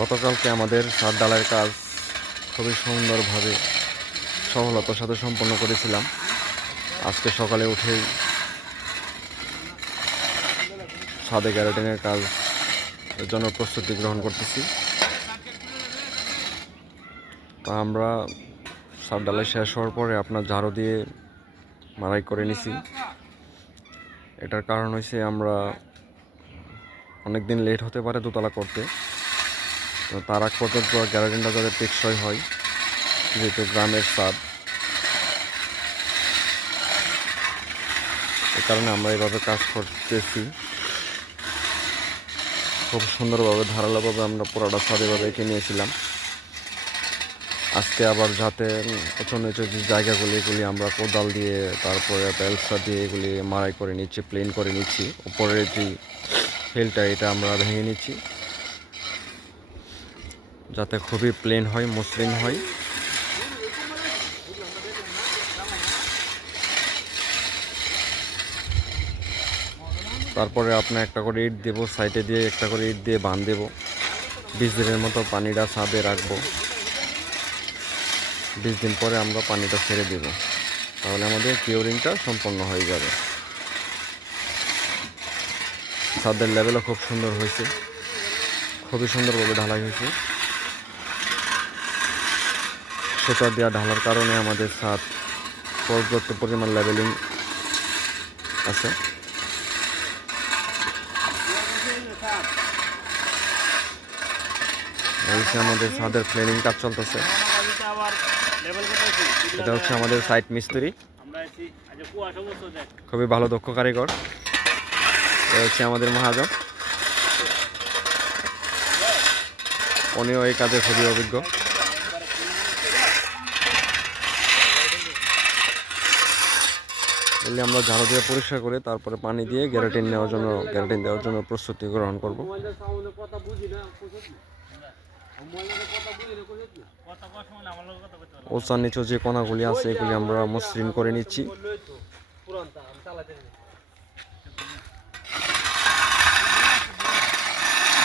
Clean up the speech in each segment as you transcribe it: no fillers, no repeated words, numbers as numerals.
গতকালকে আমাদের ছাদ ঢালাইয়ের কাজ খুবই সুন্দরভাবে সফলতার সাথে সম্পন্ন করেছিলাম। আজকে সকালে উঠেই ছাদে গ্যারাটিনের কাজ জন্য প্রস্তুতি গ্রহণ করতেছি। তা আমরা ছাদ ঢালাই শেষ হওয়ার পরে আপনার ঝাড়ু দিয়ে মাড়াই করে নিছি। এটার কারণ হয়েছে আমরা অনেক দিন লেট হতে পারে দোতলা করতে, তো তার আগ পর্যন্ত গ্যারাটিনটা যাতে টেকসই হয়, যেহেতু গ্রামের ছাদ, এ কারণে আমরা এইভাবে কাজ করতেছি। খুব সুন্দরভাবে ধারালোভাবে আমরা পুরোটা ছাদ এভাবে এঁকে নিয়েছিলাম। আজকে আবার যাতে উঁচু নিচু যে জায়গাগুলি এগুলি আমরা কোদাল দিয়ে তারপরে বেলসা দিয়ে এগুলি মাড়াই করে নিচ্ছি, প্লেন করে নিচ্ছি। উপরের যে হিলটা এটা আমরা ভেঙে নিচ্ছি যাতে খুবই প্লেন হয়, মসৃণ হয়। তারপরে আপনার একটা করে ইট দেবো, সাইডে দিয়ে একটা করে ইট দিয়ে বাঁধ দেবো। 20 দিনের মতো পানিটা ছাদে রাখবো। 20 দিন পরে আমরা পানিটা ছেড়ে দেব, তাহলে আমাদের কিউরিংটা সম্পন্ন হয়ে যাবে। ছাদের লেভেলও খুব সুন্দর হয়েছে, খুবই সুন্দরভাবে ঢালাই হয়েছে। সুতা দেওয়া ঢালার কারণে আমাদের ছাদ পর্যাপ্ত পরিমাণ লেভেলিং আছে। আমাদের ছাদের প্ল্যানিং কাজ চলতেছে। এটা হচ্ছে আমাদের সাইট মিস্ত্রি, খুবই ভালো দক্ষ কারিগর। এটা হচ্ছে আমাদের মহাজন, উনিও এই কাজে খুবই অভিজ্ঞ। এগুলি আমরা ঝাড়ু দিয়ে পরিষ্কার করে তারপরে পানি দিয়ে গ্যারাটিন দেওয়ার জন্য প্রস্তুতি গ্রহণ করব। ওচার নিচু যে কোনাগুলি আছে এগুলি আমরা মসৃণ করে নিচ্ছি।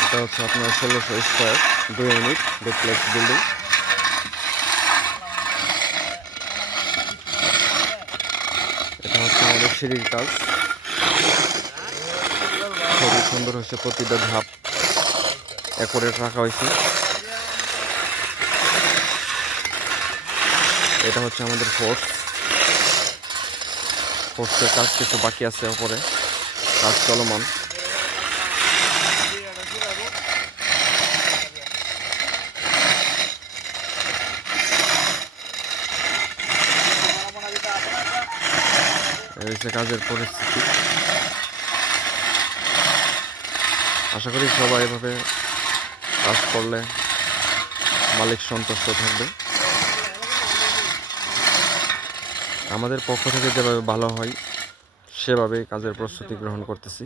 এটা হচ্ছে আপনার 1600 স্কোয়ার 2 ইউনিট ডুপ্লেক্স বিল্ডিং। এটা হচ্ছে আমাদের সিঁড়ির কাজ, খুবই সুন্দর হয়েছে। প্রতিটা ধাপ অ্যাকুরেট রাখা হয়েছে। এটা হচ্ছে আমাদের ফোর্সের কাজ কিছু বাকি আছে, ওপরে কাজ চলমান। এই হচ্ছে কাজের পরিস্থিতি। আশা করি সবাই এভাবে কাজ করলে মালিক সন্তুষ্ট থাকবে। আমাদের পক্ষ থেকে যেভাবে ভালো হয় সেভাবেই কাজের প্রস্তুতি গ্রহণ করতেছি।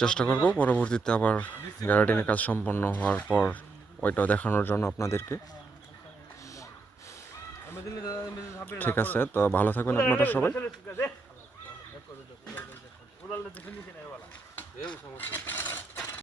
চেষ্টা করব পরবর্তীতে আবার গ্যারাটিনের কাজ সম্পন্ন হওয়ার পর ওইটাও দেখানোর জন্য আপনাদেরকে। ঠিক আছে, তো ভালো থাকবেন আপনারা সবাই।